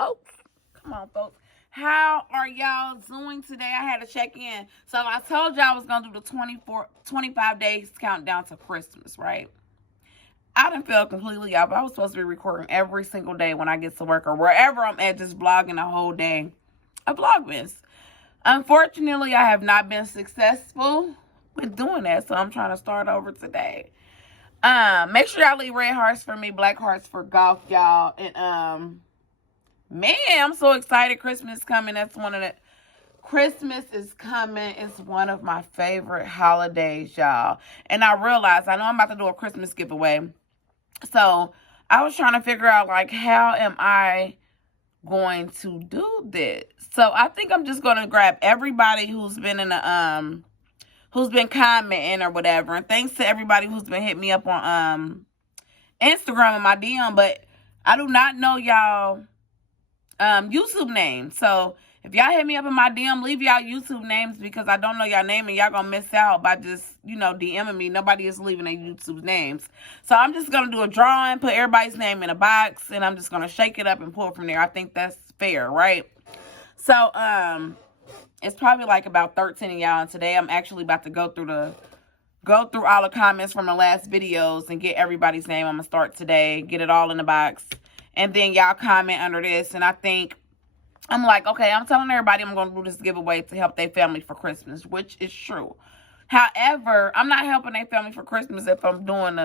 folks. Come on, folks. How are y'all doing today? I had to check in. So I told y'all I was going to do the 25 days countdown to Christmas, right? I didn't feel completely off. I was supposed to be recording every single day when I get to work or wherever I'm at, just vlogging the whole day of Vlogmas. Unfortunately, I have not been successful with doing that, so I'm trying to start over today. Make sure y'all leave red hearts for me, black hearts for golf, y'all. And man, I'm so excited. Christmas is coming. Christmas is coming. It's one of my favorite holidays, y'all. And I realized, I know I'm about to do a Christmas giveaway. So I was trying to figure out, like, how am I going to do this? So I think I'm just going to grab everybody who's been in the, who's been commenting or whatever. And thanks to everybody who's been hitting me up on, Instagram and my DM. But I do not know y'all YouTube names. So if y'all hit me up in my DM, leave y'all YouTube names because I don't know y'all name and y'all gonna miss out by just, DMing me. Nobody is leaving their YouTube names. So I'm just gonna do a drawing, put everybody's name in a box, and I'm just gonna shake it up and pull from there. I think that's fair, right? So it's probably like about 13 of y'all, and today I'm actually about to go through all the comments from the last videos and get everybody's name. I'm gonna start today, get it all in the box. And then y'all comment under this. And I think, I'm like, okay, I'm telling everybody I'm going to do this giveaway to help their family for Christmas, which is true. However, I'm not helping their family for Christmas if I'm doing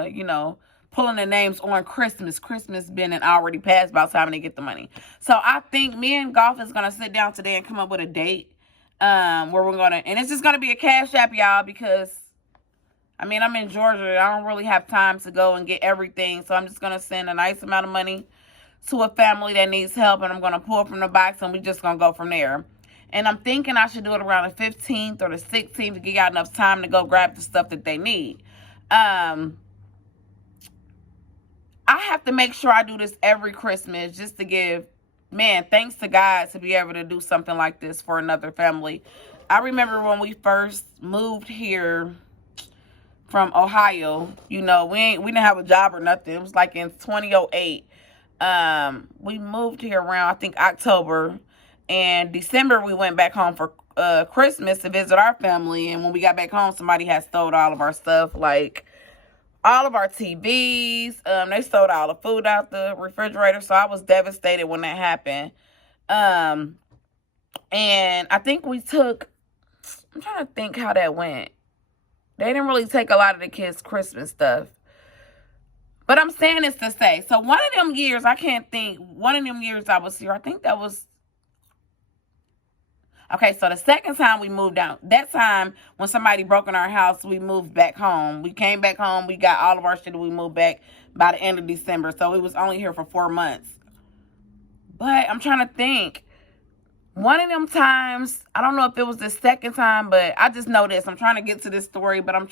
pulling the names on Christmas. Christmas been and already passed by the time they get the money. So I think me and Golf is going to sit down today and come up with a date where we're going to, and it's just going to be a cash app, y'all, because I'm in Georgia. I don't really have time to go and get everything. So I'm just going to send a nice amount of money to a family that needs help, and I'm going to pull from the box, and we're just going to go from there. And I'm thinking I should do it around the 15th or the 16th to give y'all enough time to go grab the stuff that they need. I have to make sure I do this every Christmas just to give, thanks to God to be able to do something like this for another family. I remember when we first moved here from Ohio, we didn't have a job or nothing. It was like in 2008. We moved here around, I think, October, and December we went back home for Christmas to visit our family. And when we got back home, somebody had stole all of our stuff, like all of our TVs. They stole all the food out the refrigerator, so I was devastated when that happened. And I think I'm trying to think how that went. They didn't really take a lot of the kids' Christmas stuff. But I'm saying this to say, so one of them years, I can't think, one of them years I was here, I think that was, okay, so the second time we moved out, that time when somebody broke in our house, we moved back home. We came back home, we got all of our shit, and we moved back by the end of December, so we was only here for 4 months. But I'm trying to think, one of them times, I don't know if it was the second time, but I just know this. I'm trying to get to this story, but I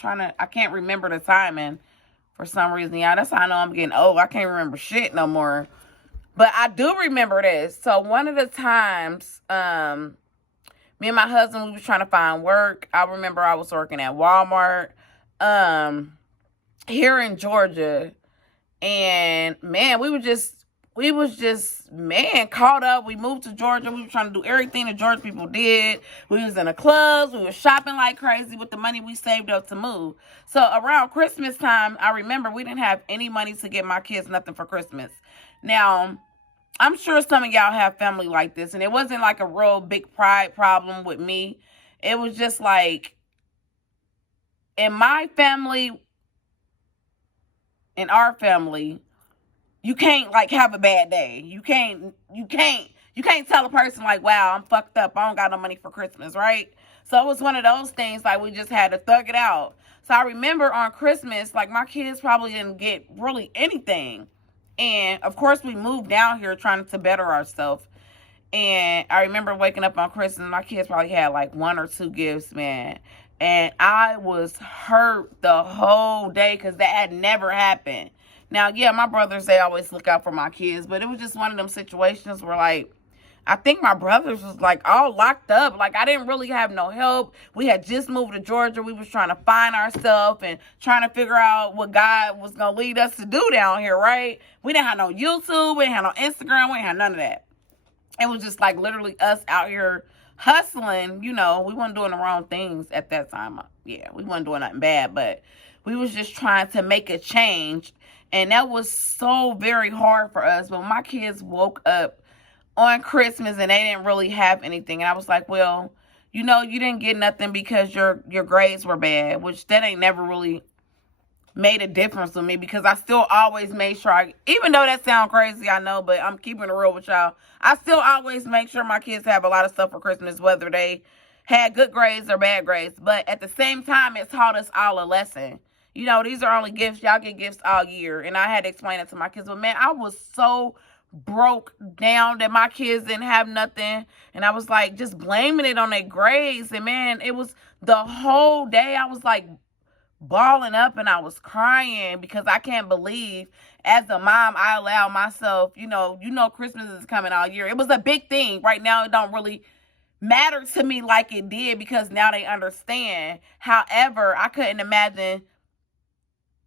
can't remember the timing. For some reason, y'all, that's how I know I'm getting old. I can't remember shit no more. But I do remember this. So one of the times, me and my husband, we was trying to find work. I remember I was working at Walmart here in Georgia. And, we was just, caught up. We moved to Georgia. We were trying to do everything the Georgia people did. We was in the clubs. We were shopping like crazy with the money we saved up to move. So around Christmas time, I remember we didn't have any money to get my kids nothing for Christmas. Now, I'm sure some of y'all have family like this, and it wasn't like a real big pride problem with me. It was just like, in my family, in our family, you can't like have a bad day. You can't tell a person like, wow, I'm fucked up. I don't got no money for Christmas, right? So it was one of those things like we just had to thug it out. So I remember on Christmas, like my kids probably didn't get really anything. And of course we moved down here trying to better ourselves. And I remember waking up on Christmas, my kids probably had like 1 or 2 gifts, And I was hurt the whole day because that had never happened. Now, yeah, my brothers, they always look out for my kids, but it was just one of them situations where, like, I think my brothers was, like, all locked up. Like, I didn't really have no help. We had just moved to Georgia. We was trying to find ourselves and trying to figure out what God was going to lead us to do down here, right? We didn't have no YouTube. We didn't have no Instagram. We didn't have none of that. It was just like literally us out here hustling. We weren't doing the wrong things at that time. Yeah, we weren't doing nothing bad, but we was just trying to make a change. And that was so very hard for us. But my kids woke up on Christmas and they didn't really have anything. And I was like, well, you didn't get nothing because your grades were bad, which that ain't never really made a difference with me, because I still always made sure even though that sounds crazy, I know, but I'm keeping it real with y'all. I still always make sure my kids have a lot of stuff for Christmas, whether they had good grades or bad grades. But at the same time, it taught us all a lesson. These are only gifts. Y'all get gifts all year. And I had to explain it to my kids. But man, I was so broke down that my kids didn't have nothing. And I was like just blaming it on their grades. And man, it was the whole day I was like balling up and I was crying because I can't believe as a mom I allow myself, Christmas is coming all year. It was a big thing. Right now it don't really matter to me like it did because now they understand. However, I couldn't imagine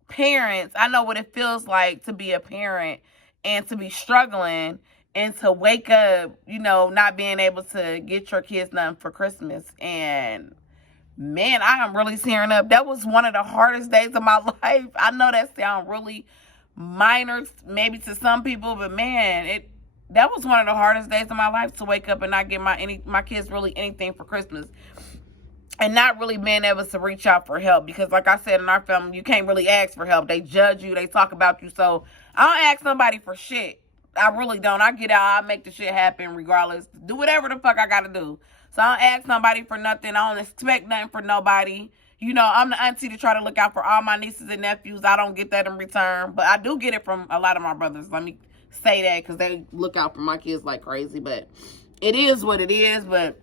parents. I know what it feels like to be a parent and to be struggling and to wake up, not being able to get your kids nothing for Christmas. And man, I am really tearing up. That was one of the hardest days of my life. I know that sounds really minor maybe to some people, but man, that was one of the hardest days of my life, to wake up and not get my kids really anything for Christmas. And not really being able to reach out for help. Because like I said, in our family, you can't really ask for help. They judge you. They talk about you. So I don't ask nobody for shit. I really don't. I get out. I make the shit happen regardless. Do whatever the fuck I got to do. So I don't ask nobody for nothing. I don't expect nothing for nobody. I'm the auntie to try to look out for all my nieces and nephews. I don't get that in return. But I do get it from a lot of my brothers. Let me say that, because they look out for my kids like crazy. But it is what it is. But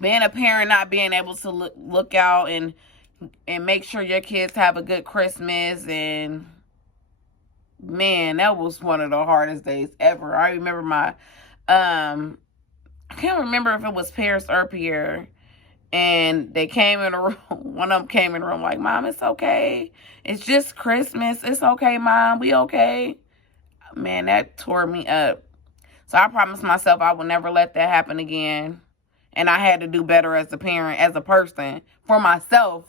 being a parent, not being able to look out and make sure your kids have a good Christmas, and man, that was one of the hardest days ever. I remember I can't remember if it was Paris or Pierre, and they came in a room. One of them came in the room like, Mom, it's okay. It's just Christmas. It's okay, Mom. We okay. Man, that tore me up. So I promised myself I would never let that happen again. And I had to do better as a parent, as a person, for myself.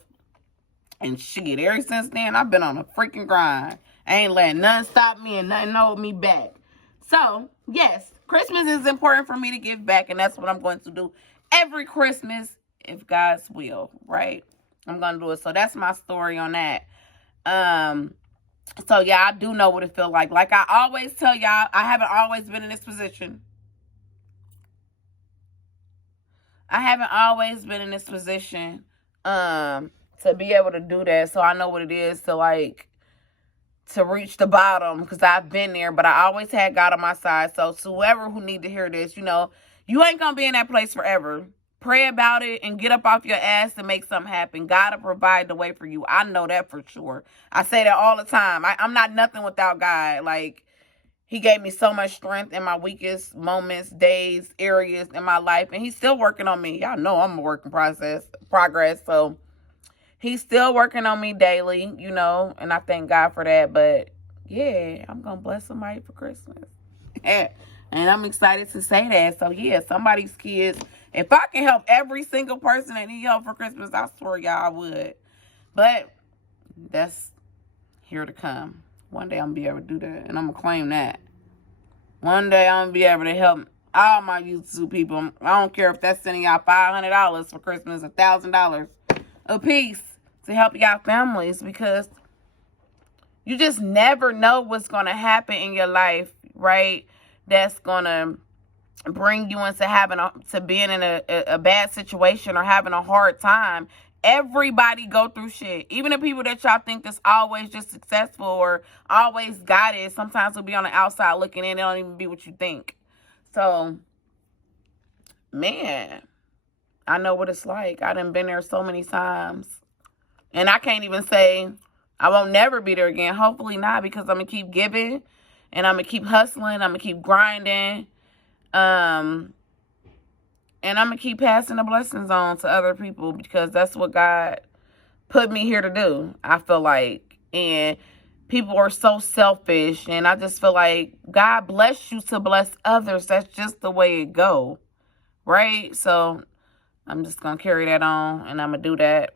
And shit, ever since then, I've been on a freaking grind. I ain't letting nothing stop me and nothing hold me back. So, yes, Christmas is important for me to give back. And that's what I'm going to do every Christmas, if God's will, right? I'm going to do it. So that's my story on that. So, yeah, I do know what it feels like. Like I always tell y'all, I haven't always been in this position. To be able to do that. So I know what it is to reach the bottom, because I've been there, but I always had God on my side. So whoever who need to hear this, you ain't going to be in that place forever. Pray about it and get up off your ass and make something happen. God will provide the way for you. I know that for sure. I say that all the time. I'm not nothing without God. Like, He gave me so much strength in my weakest moments, days, areas in my life. And He's still working on me. Y'all know I'm a work in progress. So He's still working on me daily, and I thank God for that. But yeah, I'm going to bless somebody for Christmas. And I'm excited to say that. So yeah, somebody's kids. If I can help every single person that need help for Christmas, I swear y'all I would. But that's here to come. One day I'm going to be able to do that. And I'm going to claim that. One day I'm going to be able to help all my YouTube people. I don't care if that's sending y'all $500 for Christmas, $1,000 a piece to help y'all families, because you just never know what's going to happen in your life, right? That's going to bring you into being in a bad situation or having a hard time. Everybody go through shit. Even the people that y'all think that's always just successful or always got it, sometimes will be on the outside looking in. It don't even be what you think. So, man, I know what it's like. I done been there so many times. And I can't even say I won't never be there again. Hopefully not, because I'm going to keep giving and I'm going to keep hustling. I'm going to keep grinding. And I'm going to keep passing the blessings on to other people, because that's what God put me here to do, I feel like. And people are so selfish, and I just feel like God bless you to bless others. That's just the way it go, right? So I'm just gonna carry that on, and I'm gonna do that.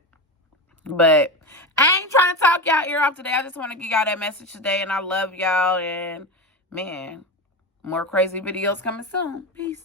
But I ain't trying to talk y'all ear off today. I just want to give y'all that message today, and I love y'all. And man, more crazy videos coming soon. Peace.